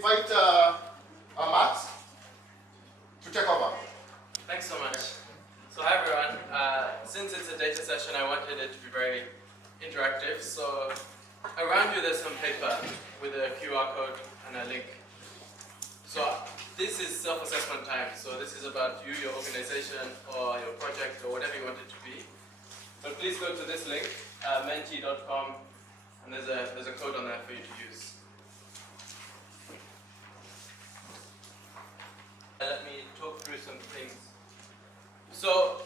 invite Matt to take over. Thanks so much. So hi everyone. Since it's a data session, I wanted it to be very interactive. So around you there's some paper with a QR code and a link. So this is self-assessment time. So this is about you, your organization, or your project, or whatever you want it to be. But please go to this link, menti.com, and there's a code on there for you to use. Let me talk through some things. So,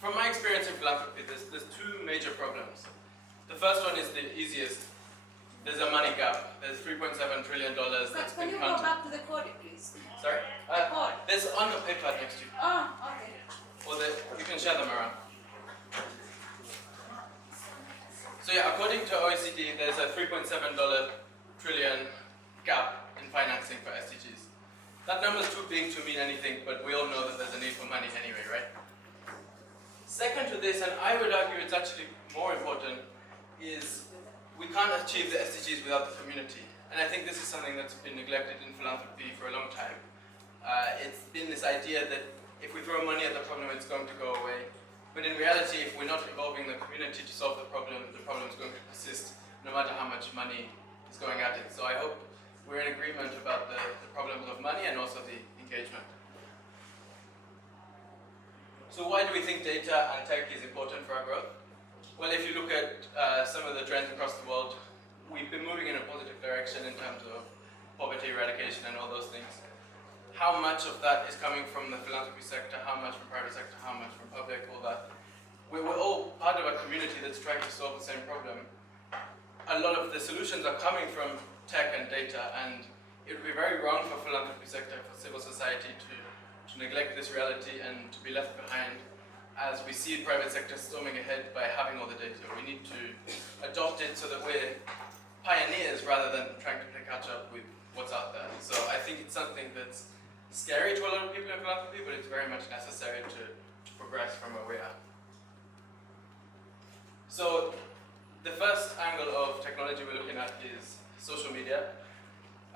from my experience in philanthropy, there's two major problems. The first one is the easiest. There's a money gap. There's $3.7 trillion that's Can been you counted. go back to the code, please? Sorry? The code. There's on the paper next to you. Oh, okay. Or you can share them around. So yeah, according to OECD, there's a $3.7 trillion gap in financing for SDGs. That number's too big to mean anything, but we all know that there's a need for money anyway, right? Second to this, and I would argue it's actually more important, is we can't achieve the SDGs without the community. And I think this is something that's been neglected in philanthropy for a long time. It's been this idea that if we throw money at the problem, it's going to go away. But in reality, if we're not involving the community to solve the problem is going to persist no matter how much money is going at it. So I hope we're in agreement about the problems of money and also the engagement. So why do we think data and tech is important for our growth? Well, if you look at some of the trends across the world, we've been moving in a positive direction in terms of poverty eradication and all those things. How much of that is coming from the philanthropy sector, how much from private sector, how much from public, all that. We're all part of a community that's trying to solve the same problem. A lot of the solutions are coming from tech and data, and it would be very wrong for philanthropy sector, for civil society to neglect this reality and to be left behind as we see private sector storming ahead by having all the data. We need to adopt it so that we're pioneers rather than trying to play catch up with what's out there. So I think it's something that's scary to a lot of people in philanthropy, but it's very much necessary to progress from where we are. So the first angle of technology we're looking at is social media.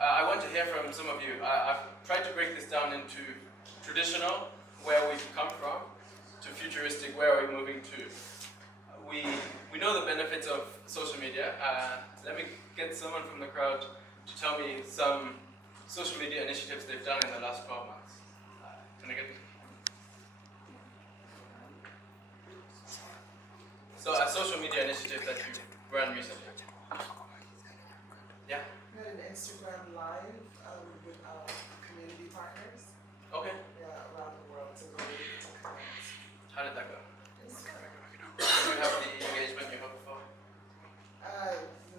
I want to hear from some of you. I've tried to break this down into traditional, where we've come from, to futuristic, where are we moving to. We know the benefits of social media. Let me get someone from the crowd to tell me some social media initiatives they've done in the last 12 months. Can I get So a social media initiative that you ran recently. Yeah? We had an Instagram live with community partners. Okay. Yeah, around the world to really connect. How did that go? It's good. Did you have the engagement you hoped for?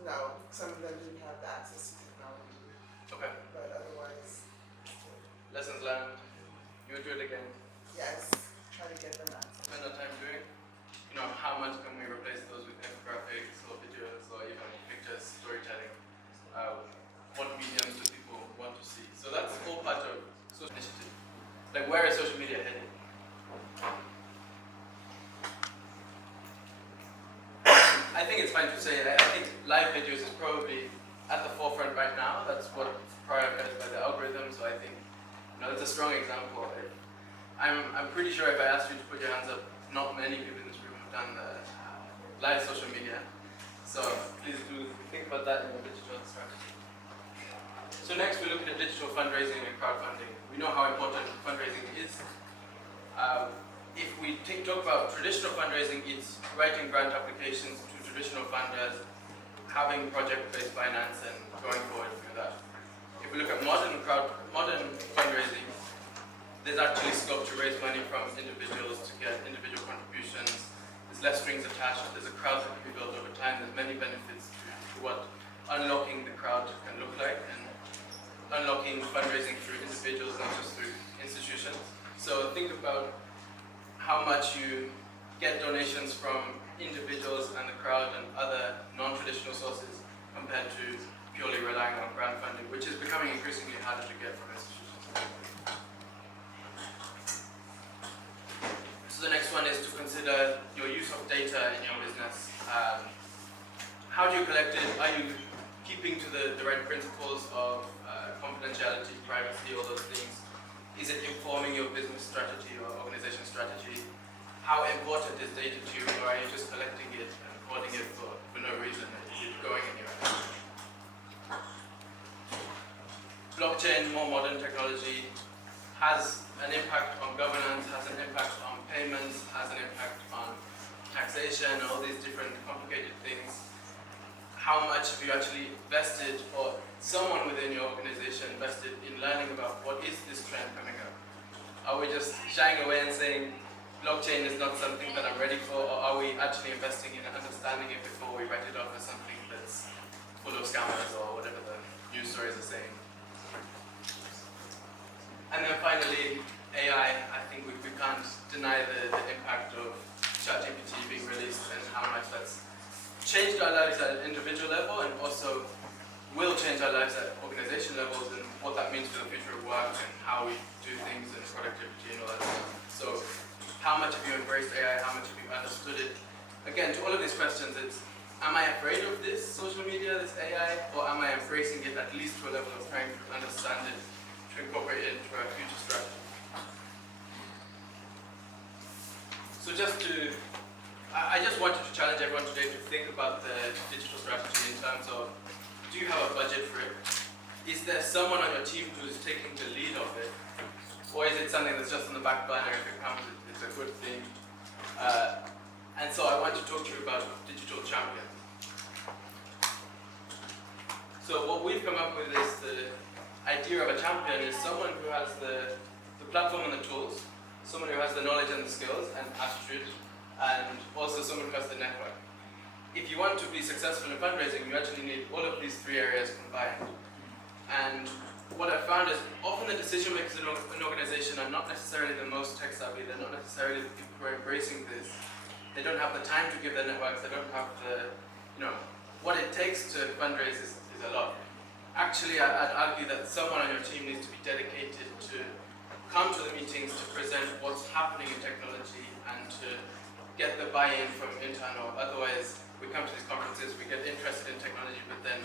No, some of them didn't have the access to technology, Okay. but otherwise, Lessons learned. You would do it again. yes, try to get them access. Spend our time doing. You know, how much can we replace those with infographics or videos or even pictures, storytelling? What mediums do people want to see? So that's all part of social initiative. Like, where is social media heading? I think it's fine to say, I think live videos is probably at the forefront right now. That's what's prioritized by the algorithm, so I think, that's a strong example. I'm pretty sure if I asked you to put your hands up, not many people in this room have done the live social media. So please do think about that in your digital strategy. So next we look at digital fundraising and crowdfunding. We know how important fundraising is. If we talk about traditional fundraising, it's writing grant applications to traditional funders, having project-based finance, and going forward through that. If we look at modern fundraising, there's actually scope to raise money from individuals to get individual contributions. There's less strings attached. There's a crowd that can be built over time. There's many benefits to what unlocking the crowd can look like, and unlocking fundraising through individuals, not just through institutions. So think about how much you get donations from individuals and the crowd and other non-traditional sources compared to purely relying on grant funding, which is becoming increasingly harder to get from institutions. So the next one is to consider your use of data in your business. How do you collect it? Are you keeping to the right principles of confidentiality, privacy, all those things? Is it informing your business strategy or organization strategy? How important is data to you, or are you just collecting it and holding it for no reason? Is it going anywhere? Blockchain, more modern technology, has an impact on governance, has an impact on payments, has an impact on taxation, all these different complicated things. How much have you actually invested, or someone within your organization invested in learning about what is this trend coming up? Are we just shying away and saying blockchain is not something that I'm ready for, or are we actually investing in understanding it before we write it off as something that's full of scammers or whatever the news stories are saying? And then finally, AI. I think we can't deny the impact of ChatGPT being released and how much that's changed our lives at an individual level, and also will change our lives at organization levels, and what that means for the future of work and how we do things and productivity and all that stuff. So how much have you embraced AI? How much have you understood it? Again, to all of these questions, it's, am I afraid of this social media, this AI, or am I embracing it at least to a level of trying to understand it, to incorporate it into our future strategy? So I just wanted to challenge everyone today to think about the digital strategy in terms of, do you have a budget for it? Is there someone on your team who is taking the lead of it? Or is it something that's just on the back burner? If it comes, it's a good thing. And so I want to talk to you about digital champions. So what we've come up with is the idea of a champion is someone who has the platform and the tools, someone who has the knowledge and the skills and attitude, and also someone who has the network. If you want to be successful in fundraising, you actually need all of these three areas combined. And what I found is often the decision makers in an organization are not necessarily the most tech savvy, they're not necessarily the people who are embracing this. They don't have the time to give their networks, they don't have the, what it takes to fundraise is a lot. Actually, I'd argue that someone on your team needs to be dedicated to come to the meetings to present what's happening in technology and to get the buy-in from internal. Otherwise, we come to these conferences, we get interested in technology, but then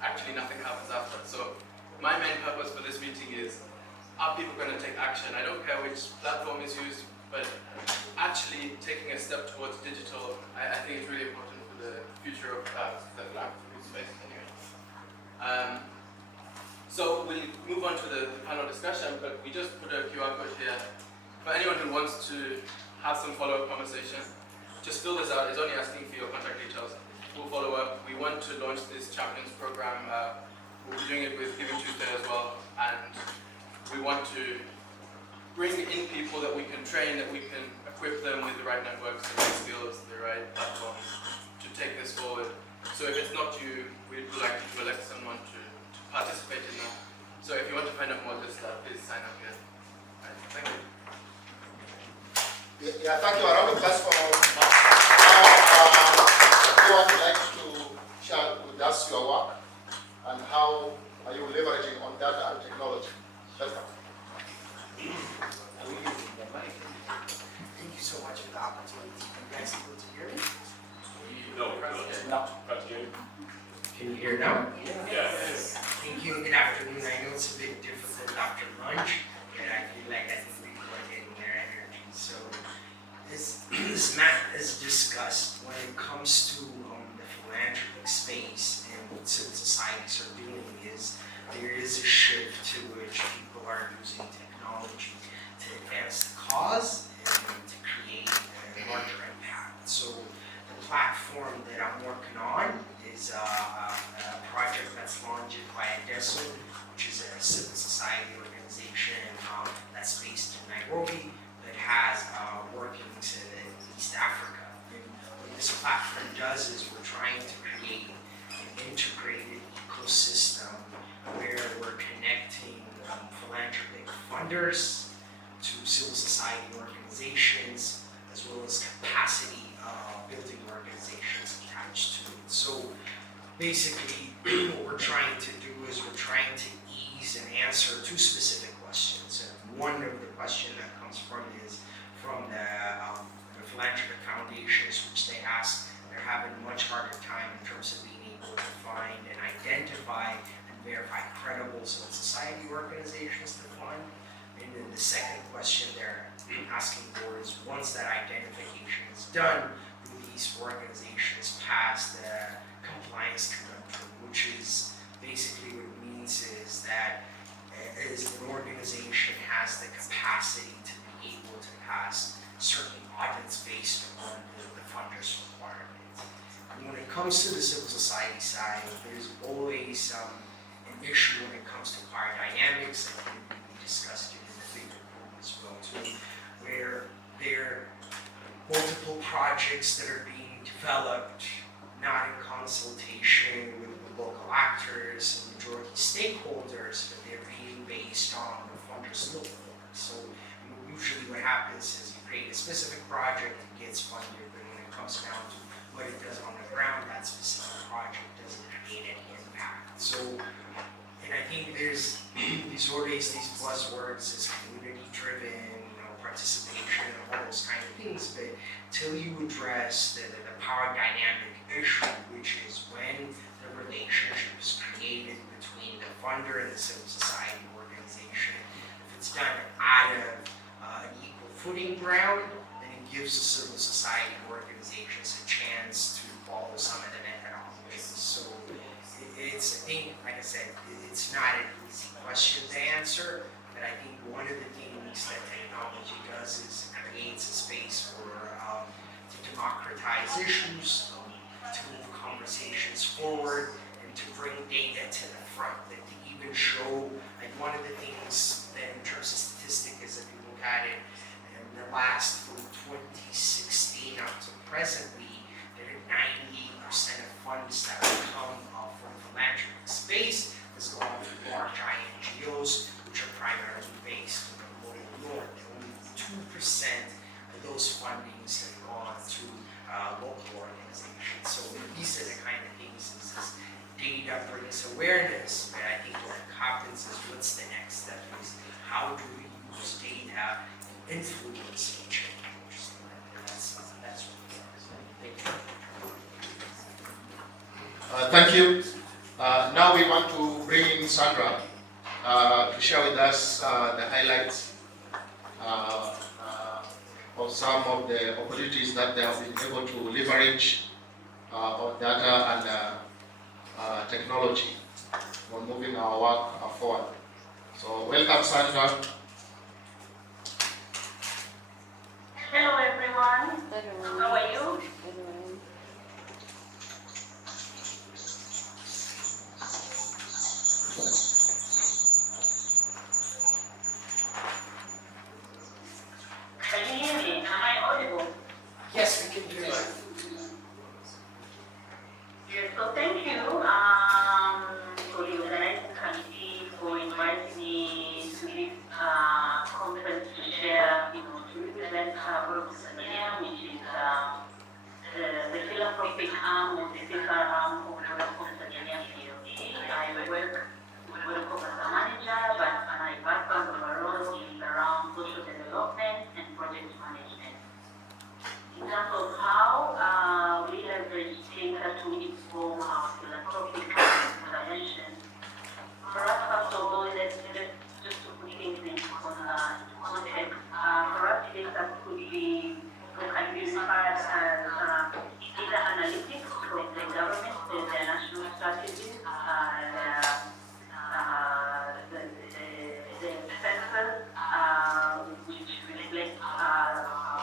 actually nothing happens after. So my main purpose for this meeting is, are people going to take action? I don't care which platform is used, but actually taking a step towards digital, I think is really important for the future of the philanthropy space anyway. So we'll move on to the panel discussion, but we just put a QR code here. For anyone who wants to have some follow-up conversation, just fill this out. It's only asking for your contact details. We'll follow up. We want to launch this Champions program. We'll be doing it with Giving Tuesday as well, and we want to bring in people that we can train, that we can equip them with the right networks, the right skills, the right platforms to take this forward. So if it's not you, we'd like you to elect someone to participate in that. So if you want to find out more of this stuff, please sign up here. Right, thank you. Yeah, thank you. A round of applause for Mark. Now, would like to share with us your work and how are you leveraging on data and technology? Welcome. Thank you so much for the opportunity. Are you guys able to hear me? No. Can you hear now? Yes. Thank you. Good afternoon. I know it's a bit difficult after lunch, but I feel like I think people are getting their energy. So, as Matt has discussed, when it comes to the philanthropic space and what civil societies are doing, is there is a shift to which people are using technology to advance the cause and to create a larger impact. So the platform that I'm working on is a project that's launched by ADESO, which is a civil society organization that's based in Nairobi, that has workings in East Africa. And what this platform does is we're trying to create an integrated ecosystem where we're connecting philanthropic funders to civil society organizations, as well as capacity building organizations attached to it. So basically, what we're trying to do is we're trying to ease and answer two specific questions. And one of the questions that comes from is from the philanthropic foundations, which they ask they're having a much harder time in terms of being able to find and identify and verify credible civil society organizations to fund. And then the second question they're asking for is, once that identification is done, do these organizations pass the compliance conundrum, which is basically what it means is that as an organization has the capacity to be able to pass certain audits based on the funder's requirements. And when it comes to the civil society side, there's always an issue when it comes to power dynamics. I think we discussed it in the bigger group as well too, where there are multiple projects that are being developed not in consultation with the local actors and majority stakeholders, but they're being based on the funder's will for. So usually what happens is you create a specific project, it gets funded, but when it comes down to what it does on the ground, that specific project doesn't create any impact. So, and I think there's these buzzwords as community driven, participation and all those kind of things, but till you address the power dynamic issue, which is when the relationship is created between the funder and the civil society organization, if it's done out of an equal footing ground, then it gives the civil society organizations a chance to follow some of the methodologies. So it's, I think, like I said, it's not an easy question to answer, but I think one of the things that technology does is it creates a space for to democratize issues, to move conversations forward, and to bring data to the front, that to even show, like one of the things that in terms of statistic is if you look at it, in the last from 2016 up to presently, there are 98% of funds that have come from philanthropic space has gone to large INGOs, which are primarily based in the global north. Only 2% of those fundings have gone to local organizations. So these are the kind of things is data brings awareness, but I think what happens is what's the next step is how do we use data and influence change? That's what it is. Thank you. Thank you. Now we want to bring in Sandra to share with us the highlights of some of the opportunities that they have been able to leverage on data and technology on moving our work forward. So welcome, Sandra. Hello everyone. How are you? Can you hear me? Am I audible? Yes, we can do it. Yes, so thank you for the organizing committee for inviting me to this conference to share, to represent Tanzania, which is the philanthropic arm of the CFR arm of Vodacom Tanzania PLC. I work with Vodacom as a manager, but my background overall is around social development and project management. In terms of how we leverage data to inform our philanthropic intervention, for us, first of all, just to put things in context, for us, data can be referred as data analytics from the government, so their national strategies, the census, which reflects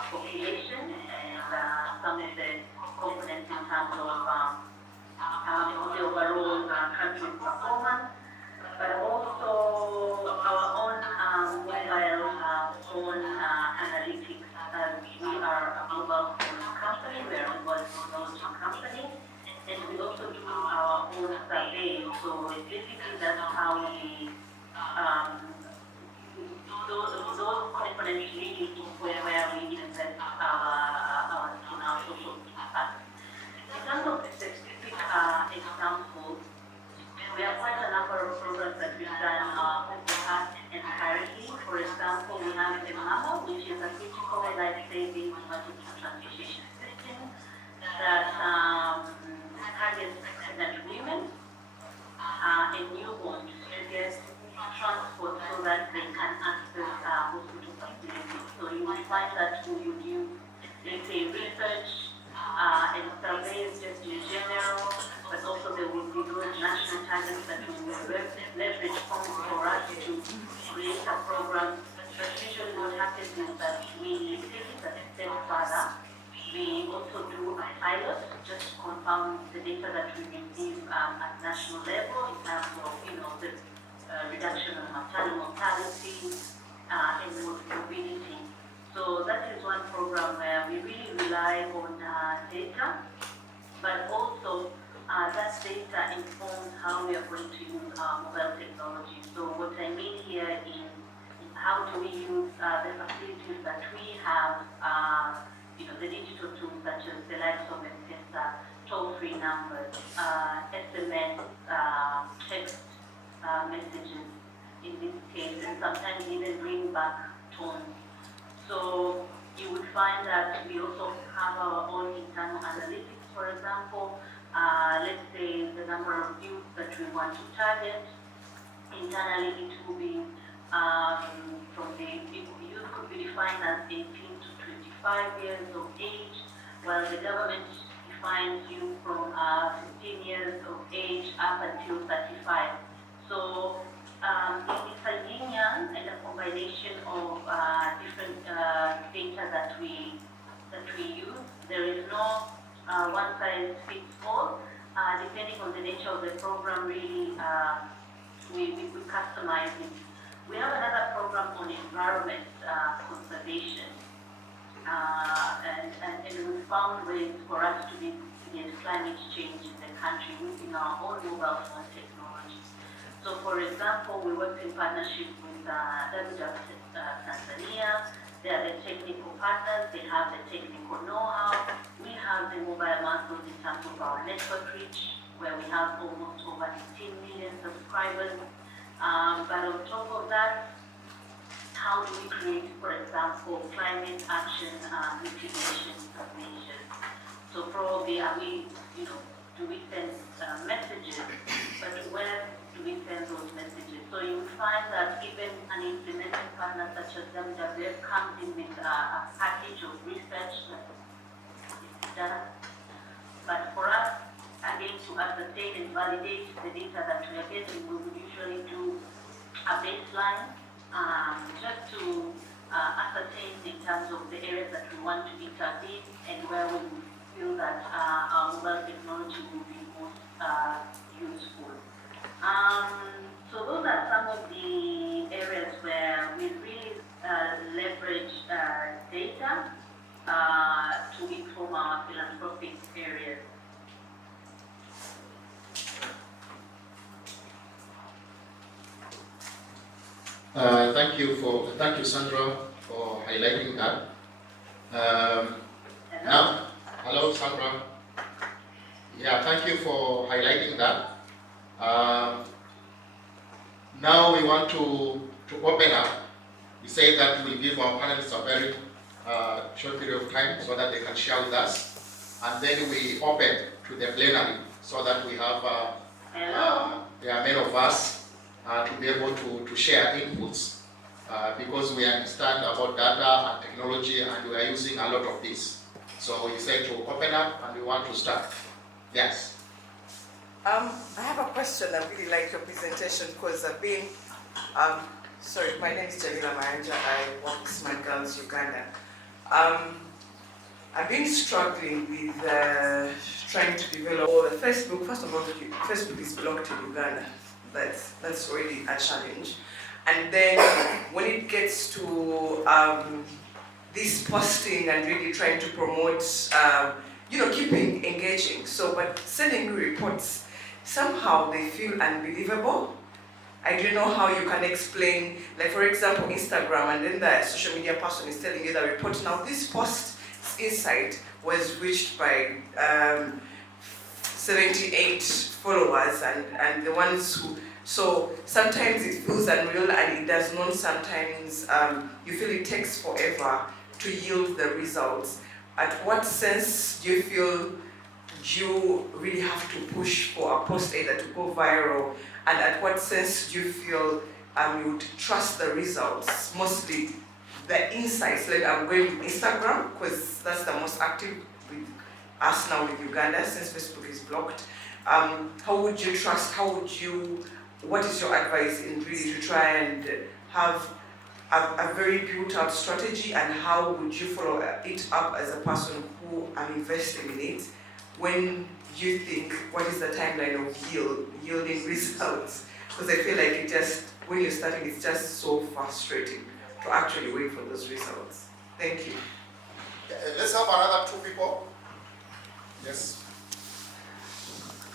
population and some of the components in terms of the overall country performance, but also our own mobile phone analytics, as we are a mobile phone company, we are a mobile technology company, and we also do our own survey. So basically that's how we those components really where we invest our social impact. In terms of specific examples, we have quite a number of programs that we've done over the past and currently. For example, we have the MAMA, which is a critical life-saving emergency transportation system that targets that we pilot just to confirm the data that we receive at national level in terms of, the reduction of mortality and morbidity. So that is one program where we really rely on data, but also that data informs how we are going to use mobile technology. So what I mean here is how do we use the facilities that we have, the digital tools such as the likes of M-Pesa, toll-free numbers, SMS, text messages in this case, and sometimes even bring back tones. So you would find that we also have our own internal analytics, for example. Let's say the number of youth that we want to target. Internally, it will be from the youth could be defined as 18 to 25 years of age, while the government defines youth from 15 years of age up until 35. So it's a union and a combination of different data that we use. There is no one size fits all. Depending on the nature of the program, really, we customize it. We have another program on environment conservation, and we found ways for us to mitigate climate change in the country using our own mobile phone technology. So, for example, we worked in partnership with WWF Tanzania. They are the technical partners, they have the technical know-how. We have the mobile muscles in terms of our network reach, where we have almost over 18 million subscribers. But on top of that, how do we create, for example, climate action mitigation measures? So probably do we send messages, but where do we send those messages? So you will find that even an implementing partner such as WWF comes in with a package of research that is done. But for us, again, to ascertain and validate the data that we are getting, we would usually do a baseline just to ascertain in terms of the areas that we want to intervene and where we feel that our mobile technology will be most useful. So those are some of the areas where we really leverage data to inform our philanthropic areas. Thank you, Sandra, for highlighting that. Now, hello, Sandra. Yeah, thank you for highlighting that. Now we want to open up. We say that we'll give our panelists a very short period of time so that they can share with us, and then we open to the plenary so that we have there are many of us to be able to share inputs because we understand about data and technology and we are using a lot of this. So we said to open up and we want to start. Yes. I have a question. I really like your presentation because I've been, my name is Jamila Maranja. I work with Smart Girls Uganda. I've been struggling with trying to develop Facebook. First of all, Facebook is blocked in Uganda. That's already a challenge. And then when it gets to this posting and really trying to promote, keeping engaging. So, but sending me reports, somehow they feel unbelievable. I don't know how you can explain, like for example, Instagram, and then the social media person is telling you the report. Now this post inside was reached by 78 followers, and the ones who, so sometimes it feels unreal and it does not. Sometimes you feel it takes forever to yield the results. At what sense do you feel you really have to push for a post either to go viral, and at what sense do you feel you would trust the results, mostly the insights? Like I'm going with Instagram because that's the most active with us now with Uganda since Facebook is blocked. How would you trust, what is your advice in really to try and have a very built out strategy, and how would you follow it up as a person who I'm investing in it? when you think, what is the timeline of yielding results? Because I feel like when you're starting, it's just so frustrating to actually wait for those results. Thank you. Let's have another two people. Yes.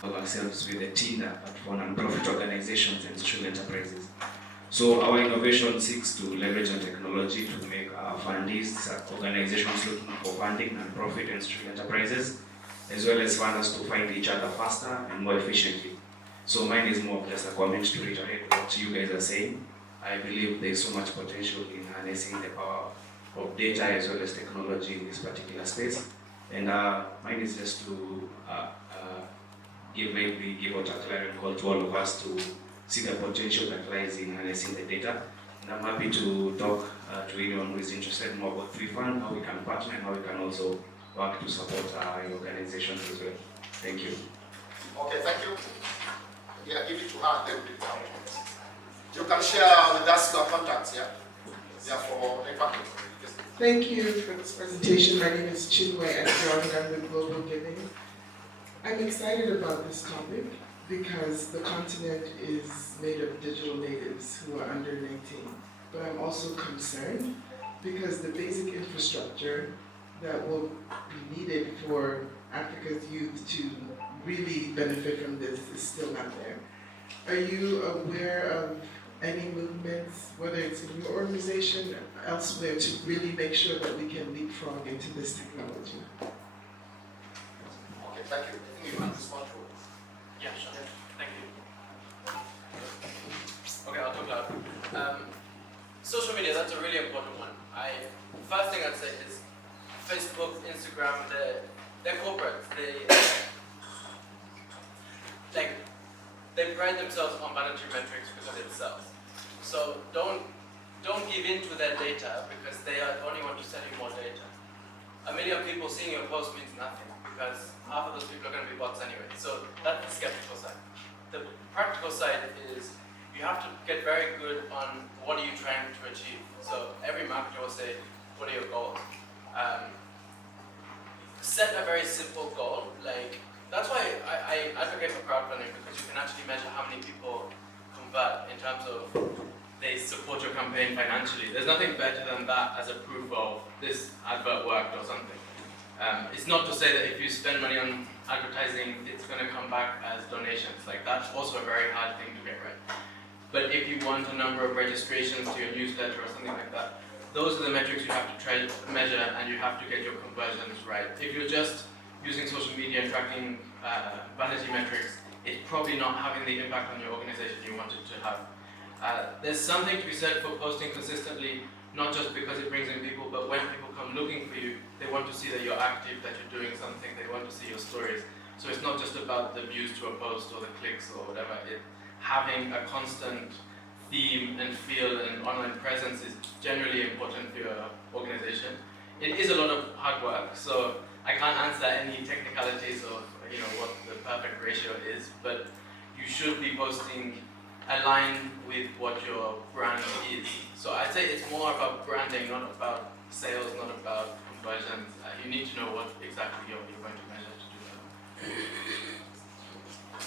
Ourselves with a Tinder, but for non-profit organizations and social enterprises. So our innovation seeks to leverage on technology to make our fundees, organizations looking for funding, non-profit and social enterprises, as well as funders to find each other faster and more efficiently. So mine is more of just a comment to reiterate what you guys are saying. I believe there is so much potential in harnessing the power of data as well as technology in this particular space. And mine is just to give out a clarion call to all of us to see the potential that lies in harnessing the data. And I'm happy to talk to anyone who is interested more about free fund, how we can partner, and how we can also work to support our organizations as well. Thank you. Okay, thank you. Yeah, give it to her, then you can share with us your contacts, yeah? Yeah, for the packet. Yes. Thank you for this presentation. My name is Chinwe Edron. I'm with Global Giving. I'm excited about this topic because the continent is made of digital natives who are under 19. But I'm also concerned because the basic infrastructure that will be needed for Africa's youth to really benefit from this is still not there. Are you aware of any movements, whether it's in your organization or elsewhere, to really make sure that we can leapfrog into this technology? Okay, thank you. I think you want this one too. Yeah, sure. Thank you. Okay, I'll talk loud. Social media, that's a really important one. First thing I'd say is Facebook, Instagram, they're corporates. They pride themselves on monetary metrics because it sells. So don't give in to their data because they only want to sell you more data. 1 million people seeing your post means nothing because half of those people are going to be bots anyway. So that's the skeptical side. The practical side is you have to get very good on what are you trying to achieve. So every marketer will say, what are your goals? Set a very simple goal. That's why I advocate for crowdfunding, because you can actually measure how many people convert in terms of they support your campaign financially. There's nothing better than that as a proof of this advert worked or something. It's not to say that if you spend money on advertising, it's going to come back as donations. That's also a very hard thing to get right. But if you want a number of registrations to your newsletter or something like that, those are the metrics you have to try to measure, and you have to get your conversions right. If you're just using social media and tracking vanity metrics, it's probably not having the impact on your organization you want it to have. There's something to be said for posting consistently, not just because it brings in people, but when people come looking for you, they want to see that you're active, that you're doing something, they want to see your stories. So it's not just about the views to a post or the clicks or whatever. Having a constant theme and feel and online presence is generally important for your organization. It is a lot of hard work, so I can't answer any technicalities of what the perfect ratio is, but you should be posting aligned with what your brand is. So I'd say it's more about branding, not about sales, not about conversions. You need to know what exactly you're going to measure to do that. To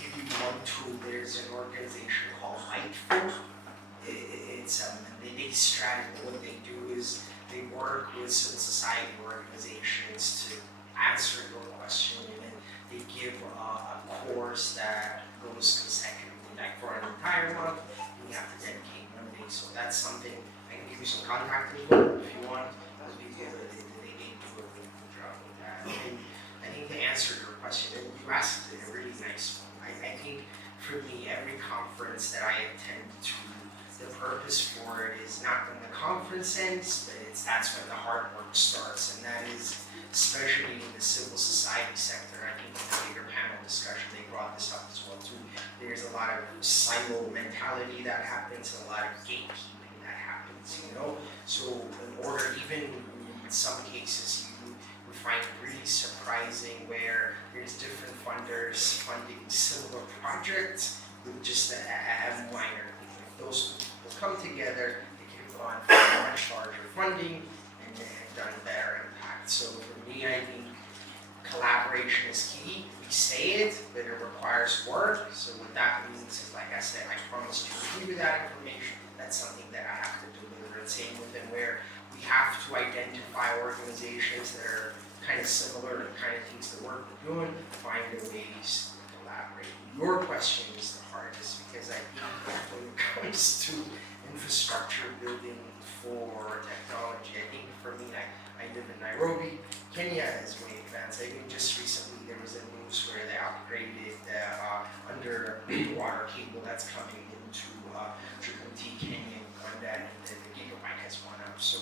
give you one tool, there's an organization called Lightful. They strategy. What they do is they work with civil society organizations to answer your question, and then they give a course that goes consecutively. For an entire month, you have to dedicate one day. So that's something I can give you some contact info if you want. Because they do a really good job with that. And I think to answer your question, you asked a really nice one. I think for me, every conference that I attend to, the purpose for it is not when the conference ends, but that's when the hard work starts, and that is especially in the civil society sector. I think in the bigger panel discussion, they brought this up as well too. There's a lot of silo mentality that happens, and a lot of gatekeeping that happens, So in order, even in some cases, you find it really surprising where there's different funders funding similar projects with just a minor. If those will come together, they can have gone for much larger funding and done better impact. So for me, I think collaborating collaboration is key. We say it, but it requires work. So what that means is, like I said, I promised you give you that information. That's something that I have to deliver. And same with them, where we have to identify organizations that are kind of similar to the kind of things the work we're doing, find the ways to collaborate. Your question is the hardest, because I think when it comes to infrastructure building for technology, I think for me, I live in Nairobi. Kenya is way advanced. I think just recently there was a news where they upgraded the underwater cable that's coming into Triple T, Kenya, and Uganda, and the gigabyte has gone up. So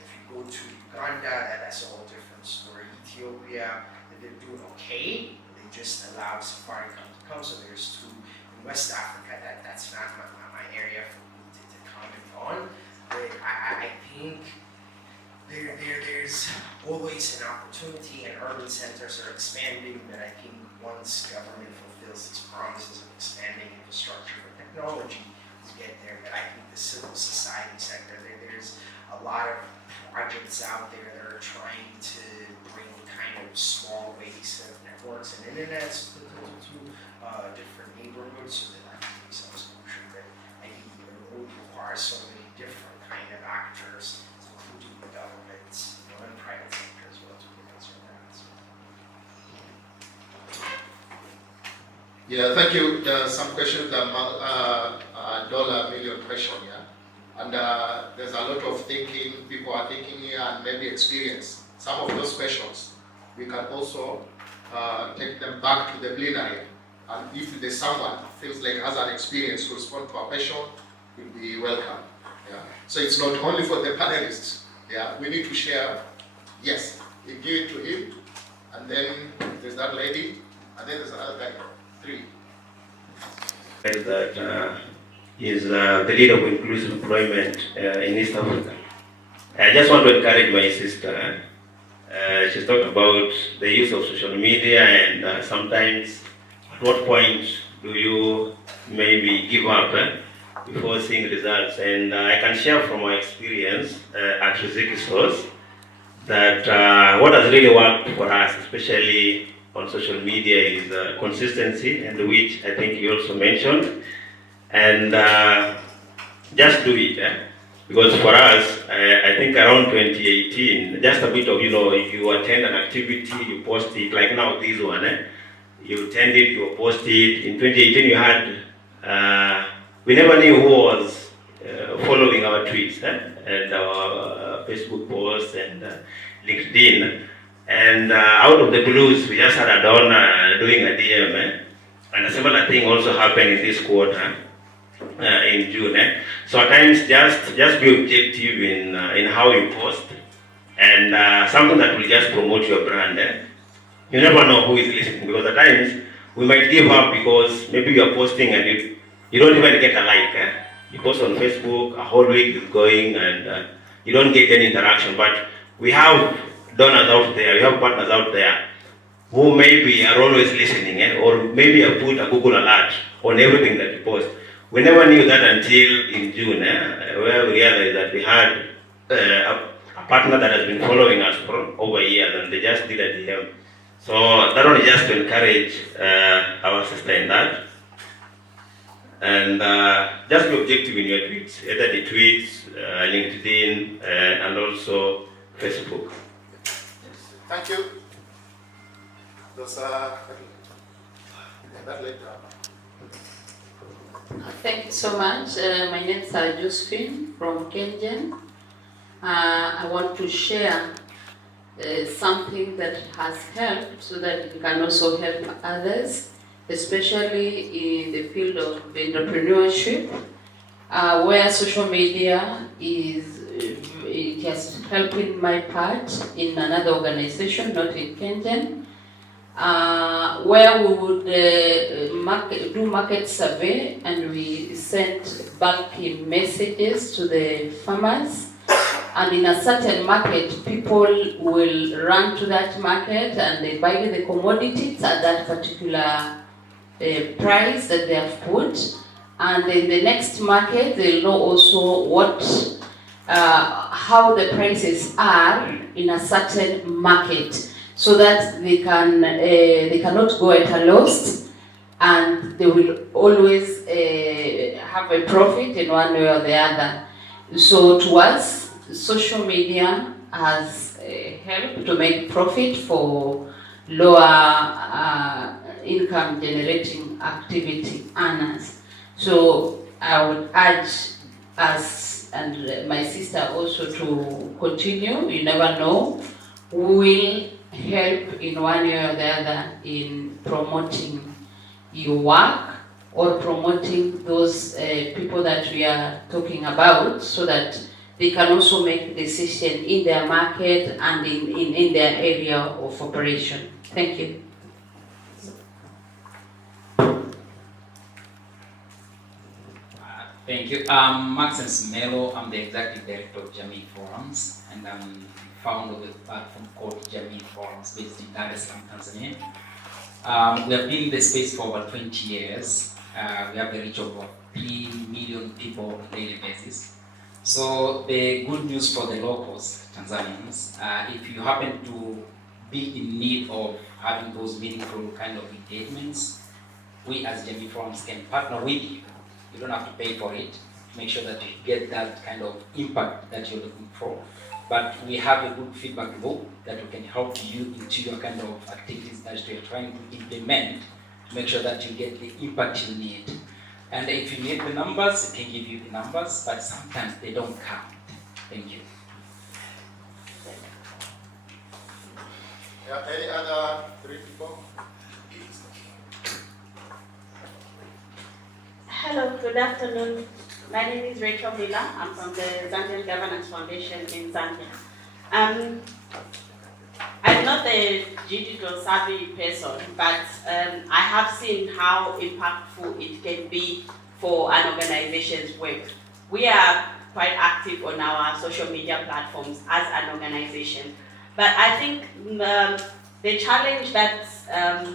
if you go to Uganda, that's a whole different story. Ethiopia, they're doing okay. They just allowed Safaricom to come. So there's two in West Africa. That's not my area for me to comment on. But I think there's always an opportunity, and urban centers are expanding. But I think once government fulfills its promises of expanding infrastructure for technology to get there, but I think the civil society sector, there's a lot of projects out there that are trying to bring kind of small ways of networks and internets to different neighborhoods, so that that can be some solution. But I think it would require so many different kind of actors, including the government, and private sector as well, to answer that. So. Yeah, thank you. There are some questions that dollar million question, yeah. And there's a lot of thinking, people are thinking here, and maybe experience. Some of those questions, we can also take them back to the plenary. And if there's someone who feels like has an experience to respond to a question, will be welcome. Yeah. So it's not only for the panelists. Yeah, we need to share. Yes, you give it to him, and then there's that lady, and then there's another guy. 3. That is the leader of inclusive employment in East Africa. I just want to encourage my sister. She's talking about the use of social media, and sometimes at what point do you maybe give up before seeing results? And I can share from my experience at Riziki Source that what has really worked for us, especially on social media, is consistency, and which I think you also mentioned. And just do it. Because for us, I think around 2018, just a bit of, you attend an activity, you post it, like now this one, you attend it, you post it. In 2018, you had, we never knew who was following our tweets and our Facebook posts and LinkedIn. And out of the blues, we just had a donor doing a DM. And a similar thing also happened in this quarter. In June. So at times just be objective in how you post, and something that will just promote your brand. You never know who is listening, because at times we might give up because maybe you are posting and you don't even get a like. You post on Facebook, a whole week is going, and you don't get any interaction. But we have donors out there, we have partners out there who maybe are always listening, or maybe have put a Google alert on everything that you post. We never knew that until in June, where we realized that we had a partner that has been following us for over years, and they just did a DM. So that one is just to encourage our sister in that. And just be objective in your tweets, either the tweets, LinkedIn, and also Facebook. Thank you. Those that later. Thank you so much. My name is Josephine from Kenya. I want to share something that has helped so that we can also help others, especially in the field of entrepreneurship, where social media it has helped in my part in another organization, not in Kenya. Where we would do market survey, and we send bulky messages to the farmers, and in a certain market people will run to that market and they buy the commodities at that particular price that they have put, and in the next market they'll know also how the prices are in a certain market. so that they cannot go at a loss, and they will always have a profit in one way or the other. So to us, social media has helped to make profit for lower income generating activity earners. So I would urge us and my sister also to continue. You never know. We will help in one way or the other in promoting your work or promoting those people that we are talking about, so that they can also make decisions in their market and in their area of operation. Thank you. Thank you. Maxence Melo, I'm the Executive Director of Jamii Forums, and I'm founder of a platform called Jamii Forums based in Dar es Salaam, Tanzania. We have been in the space for over 20 years. We have the reach of over 3 million people on a daily basis. So the good news for the locals, Tanzanians, if you happen to be in need of having those meaningful kind of engagements, we as Jamii Forums can partner with you. You don't have to pay for it to make sure that you get that kind of impact that you're looking for. But we have a good feedback loop that we can help you into your kind of activities that you're trying to implement to make sure that you get the impact you need. And if you need the numbers, it can give you the numbers, but sometimes they don't count. Thank you. Yeah, any other 3 people? Hello, good afternoon. My name is Rachel Miller. I'm from the Zambian Governance Foundation in Zambia. I'm not a digital savvy person, but I have seen how impactful it can be for an organization's work. We are quite active on our social media platforms as an organization, but I think the challenge that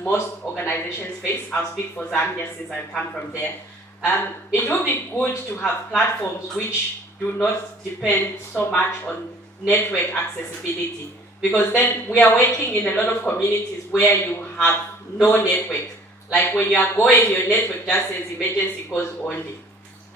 most organizations face, I'll speak for Zambia since I come from there, it would be good to have platforms which do not depend so much on network accessibility, because then we are working in a lot of communities where you have no network. Like when you are going, your network just says emergency calls only.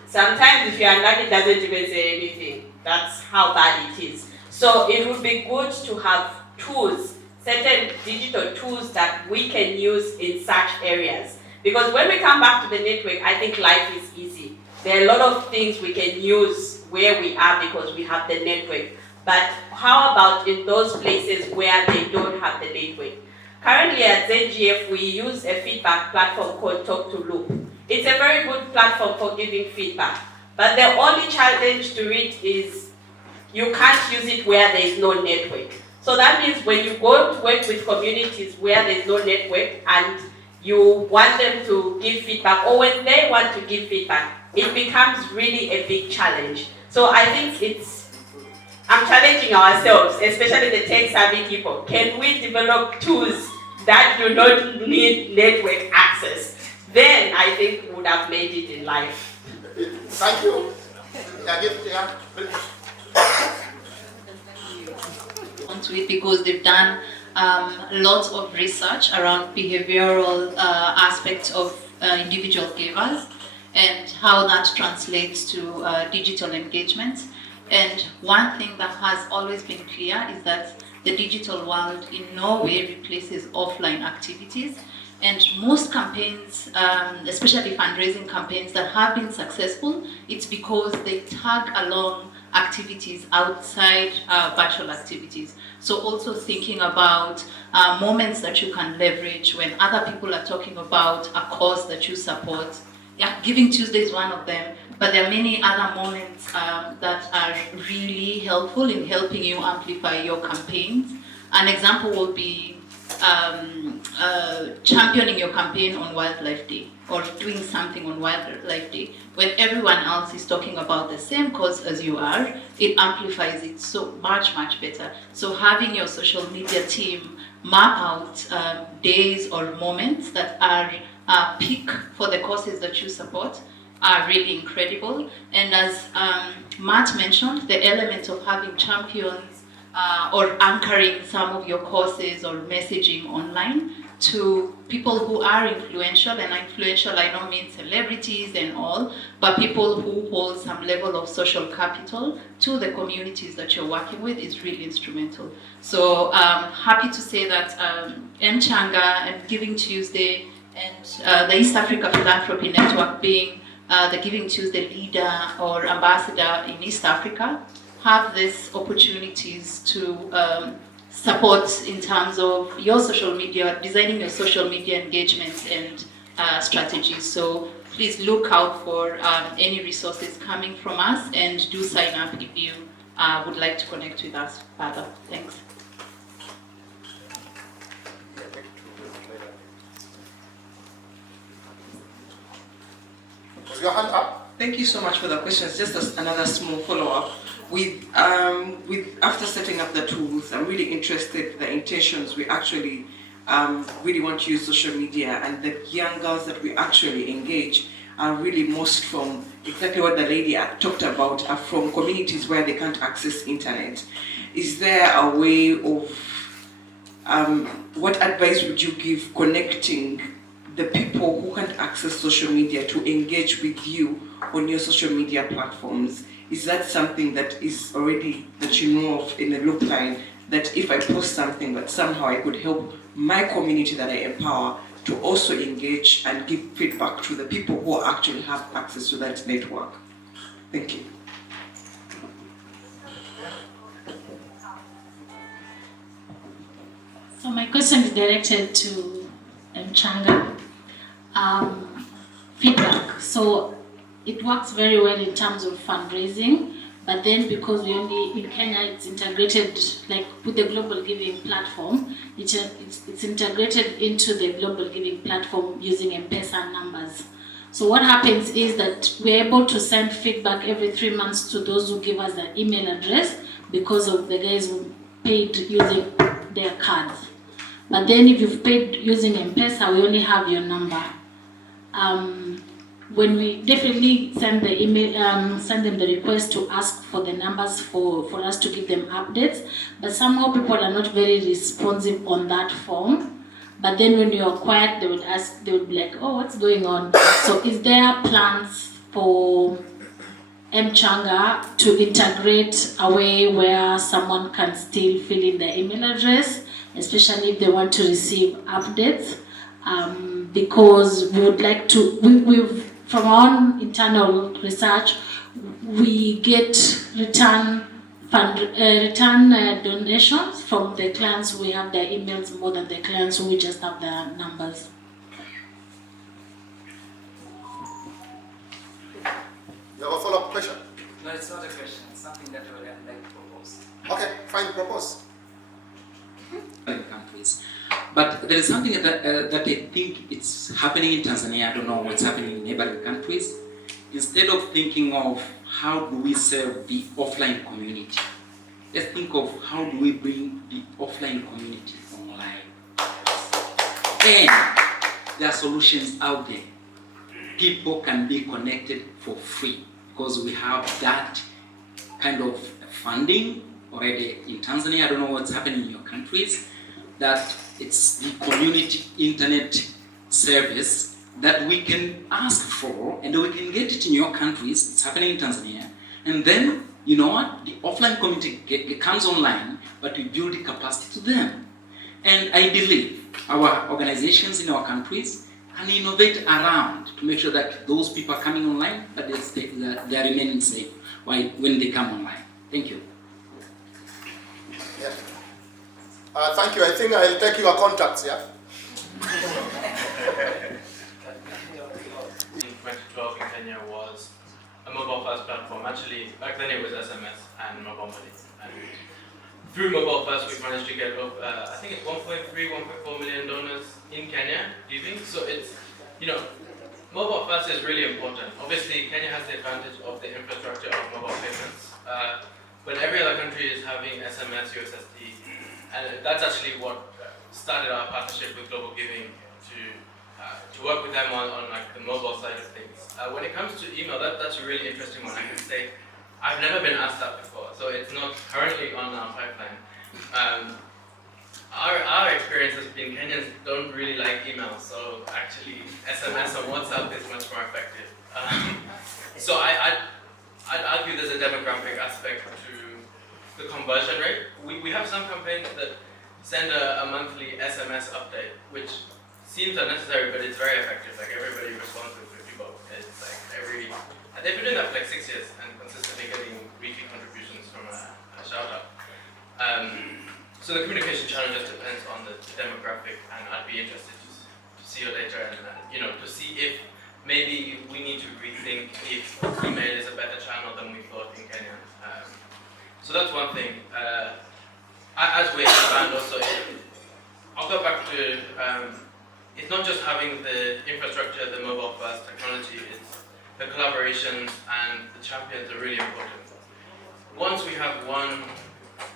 Sometimes if you are unlucky, it doesn't even say anything. That's how bad it is. So it would be good to have tools, certain digital tools that we can use in such areas. Because when we come back to the network, I think life is easy. There are a lot of things we can use where we are because we have the network. But how about in those places where they don't have the network? Currently at ZGF, we use a feedback platform called Talk to Loop. It's a very good platform for giving feedback. But the only challenge to it is you can't use it where there is no network. So that means when you go to work with communities where there is no network and you want them to give feedback, or when they want to give feedback, it becomes really a big challenge. So I think I'm challenging ourselves, especially the tech-savvy people. Can we develop tools that do not need network access? Then I think we would have made it in life. Thank you. Because they've done lots of research around behavioral aspects of individual givers and how that translates to digital engagement. And one thing that has always been clear is that the digital world in no way replaces offline activities. And most campaigns, especially fundraising campaigns that have been successful, it's because they tag along activities outside virtual activities. So also thinking about moments that you can leverage when other people are talking about a cause that you support. Yeah, Giving Tuesday is one of them, but there are many other moments that are really helpful in helping you amplify your campaigns. An example will be championing your campaign on Wildlife Day, or doing something on Wildlife Day. When everyone else is talking about the same cause as you are, it amplifies it so much better. So having your social media team map out days or moments that are peak for the causes that you support are really incredible. And as Matt mentioned, the element of having champions or anchoring some of your courses or messaging online to people who are influential, and influential I don't mean celebrities and all, but people who hold some level of social capital to the communities that you're working with is really instrumental. So happy to say that Mchanga and Giving Tuesday and the East Africa Philanthropy Network, being the Giving Tuesday leader or ambassador in East Africa, have these opportunities to support in terms of your social media, designing your social media engagements and strategies. So please look out for any resources coming from us, and do sign up if you would like to connect with us further. Thanks. Was your hand up? Thank you so much for the questions. Just as another small follow-up. With after setting up the tools, I'm really interested in the intentions we actually really want to use social media, and the young girls that we actually engage are really most from exactly what the lady talked about, are from communities where they can't access internet. Is there a way of, what advice would you give connecting the people who can't access social media to engage with you on your social media platforms? Is that something that is already, that you know of in the loop line, that if I post something that somehow I could help my community that I empower to also engage and give feedback to the people who actually have access to that network? Thank you. So my question is directed to Mchanga. Feedback. So it works very well in terms of fundraising, but then because we only, in Kenya, it's integrated, like with the Global Giving platform, it's integrated into the Global Giving platform using M-Pesa numbers. So what happens is that we're able to send feedback every 3 months to those who give us their email address, because of the guys who paid using their cards. But then if you've paid using M-Pesa, we only have your number. When we definitely send the email, send them the request to ask for the numbers for us to give them updates, but somehow people are not very responsive on that form. But then when you're quiet, they would ask, they would be like, oh, what's going on? So is there plans for Mchanga to integrate a way where someone can still fill in their email address, especially if they want to receive updates? Because we would like to, we've from our own internal research, we get return donations from the clients who have their emails more than the clients who just have their numbers. You have a follow-up question? No, it's not a question. It's something that I would like to propose. Okay, fine, propose. Countries. But there is something that I think it's happening in Tanzania. I don't know what's happening in neighboring countries. Instead of thinking of how do we serve the offline community, let's think of how do we bring the offline community online. And there are solutions out there. People can be connected for free because we have that kind of funding already in Tanzania. I don't know what's happening in your countries, that it's the community internet service that we can ask for, and we can get it in your countries. It's happening in Tanzania. And then, you know what, the offline community comes online, but we build the capacity to them. And I believe our organizations in our countries can innovate around to make sure that those people are coming online, but they are remaining safe when they come online. Thank you. Yeah. Thank you. I think I'll take your contacts, yeah? In 2012 in Kenya was a mobile first platform. Actually, back then it was SMS and mobile money. And through mobile first, we managed to get, I think it's $1.3, $1.4 million donors in Kenya giving. So it's, you know, mobile first is really important. Obviously, Kenya has the advantage of the infrastructure of mobile payments, but every other country is having SMS, USSD, and that's actually what started our partnership with Global Giving to work with them on like the mobile side of things. When it comes to email, that's a really interesting one. I can say I've never been asked that before, so it's not currently on our pipeline. Our experience has been Kenyans don't really like email, so actually SMS or WhatsApp is much more effective. So I'd argue there's a demographic aspect to the conversion rate. We have some campaigns that send a monthly SMS update, which seems unnecessary, but it's very effective. Like everybody responds with 50 bucks. It's like they've been doing that for like 6 years and consistently getting weekly contributions from a shout out. So the communication channel just depends on the demographic, and I'd be interested to see your data and to see if maybe we need to rethink if email is a better channel than we thought in Kenya. So that's one thing. As we expand also, I'll go back to, it's not just having the infrastructure, the mobile first technology, it's the collaborations and the champions are really important. Once we have one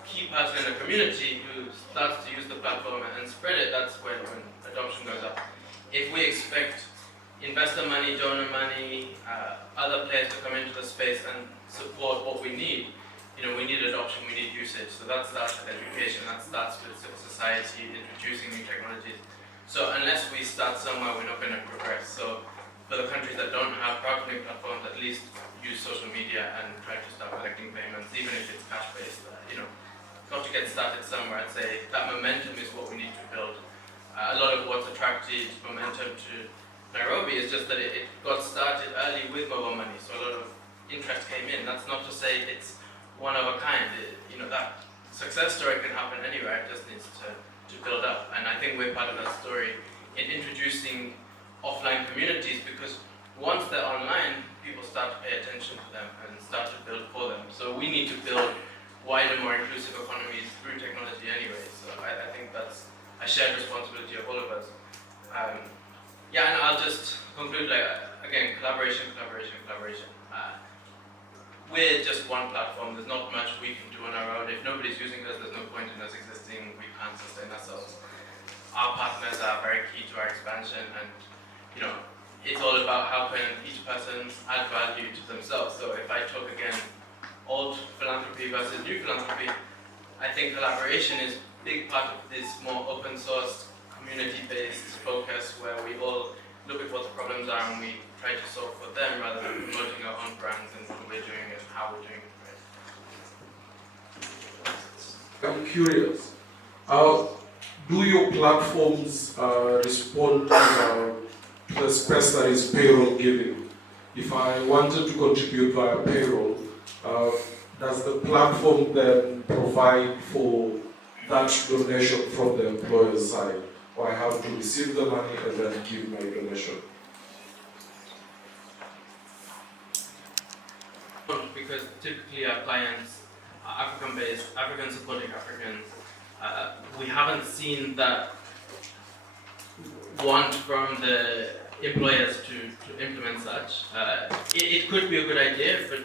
key person in the community who starts to use the platform and spread it, that's when adoption goes up. If we expect investor money, donor money, other players to come into the space and support what we need, we need adoption, we need usage. So that starts with education, that starts with civil society, introducing new technologies. So unless we start somewhere, we're not going to progress. So for the countries that don't have crowdfunding platforms, at least use social media and try to start collecting payments, even if it's cash-based. Got to get started somewhere. I'd say that momentum is what we need to build. A lot of what's attracted momentum to Nairobi is just that it got started early with mobile money, so a lot of interest came in. That's not to say it's one of a kind. That success story can happen anywhere. It just needs to build up, and I think we're part of that story in introducing offline communities, because once they're online, people start to pay attention to them and start to build for them. So we need to build wider, more inclusive economies through technology anyway. So I think that's a shared responsibility of all of us. And I'll just conclude again, collaboration. We're just one platform. There's not much we can do on our own. If nobody's using us, there's no point in us existing. We can't sustain ourselves. Our partners are very key to our expansion, and it's all about how can each person add value to themselves. So if I talk again, old philanthropy versus new philanthropy, I think collaboration is a big part of this more open source, community-based focus where we all look at what the problems are and we try to solve for them rather than promoting our own brands and what we're doing and how we're doing it. I'm curious, do your platforms respond to the space that is payroll giving? If I wanted to contribute via payroll, does the platform then provide for that donation from the employer's side? Or I have to receive the money and then give my donation? Because typically our clients are African-based, African supporting Africans. We haven't seen that want from the employers to implement such. It could be a good idea, but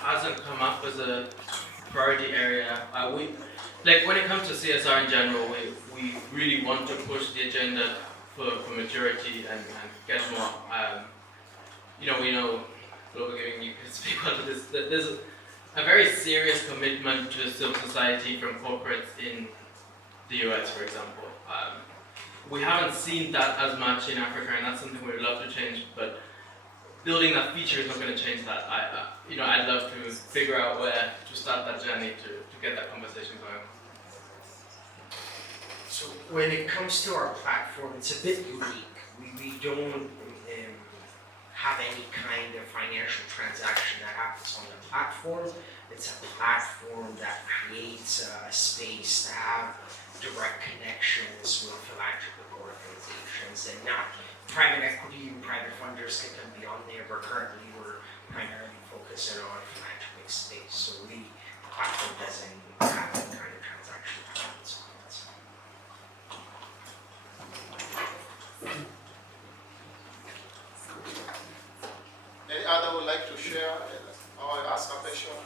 hasn't come up as a priority area. When it comes to CSR in general, we really want to push the agenda for maturity and get more. We know global giving, you can speak about this, that there's a very serious commitment to civil society from corporates in the US, for example. We haven't seen that as much in Africa, and that's something we'd love to change, but building that feature is not going to change that. I'd love to figure out where to start that journey to get that conversation going. So when it comes to our platform, it's a bit unique. We don't have any kind of financial transaction that happens on the platform. It's a platform that creates a space to have direct connections with philanthropic organizations, and not private equity and private funders that can be on there, but currently we're primarily focusing on philanthropic space. So the platform doesn't have any kind of transaction payments on it. Any other would like to share or ask a question?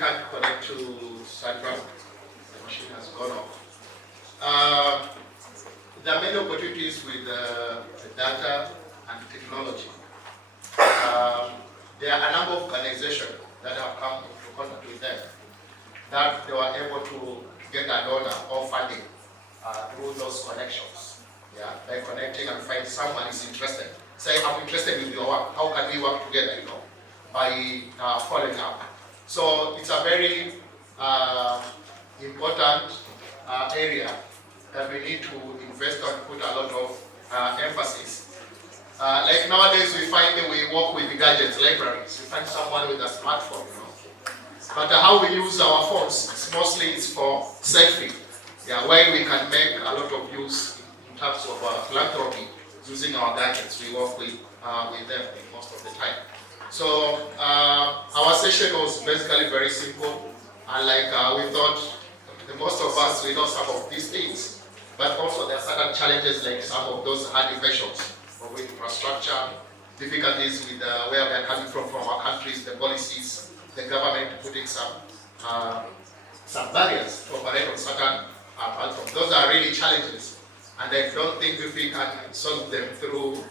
can't connect to Sandra. The machine has gone off. There are many opportunities with data and technology. There are a number of organizations that have come into contact with them that they were able to get a donor or funding through those connections. Yeah, by connecting and find someone is interested. Say, I'm interested with your work. How can we work together? By following up. So it's a very important area that we need to invest and put a lot of emphasis. Like nowadays, we find that we work with the gadgets, libraries. We find someone with a smartphone, But how we use our phones, it's for selfie. Yeah, where we can make a lot of use in terms of philanthropy using our gadgets. We work with them most of the time. So our session was basically very simple, and we thought, most of us, we know some of these things, but also there are certain challenges like some of those hard innovations with infrastructure, difficulties with where we are coming from our countries, the policies, the government putting some barriers to operate on certain platforms. Those are really challenges, and I don't think if we can solve them through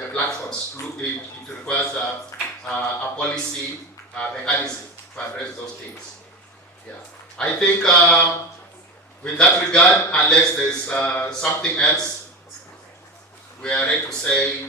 the platforms. It requires a policy mechanism to address those things. Yeah, I think with that regard, unless there's something else, we are ready to say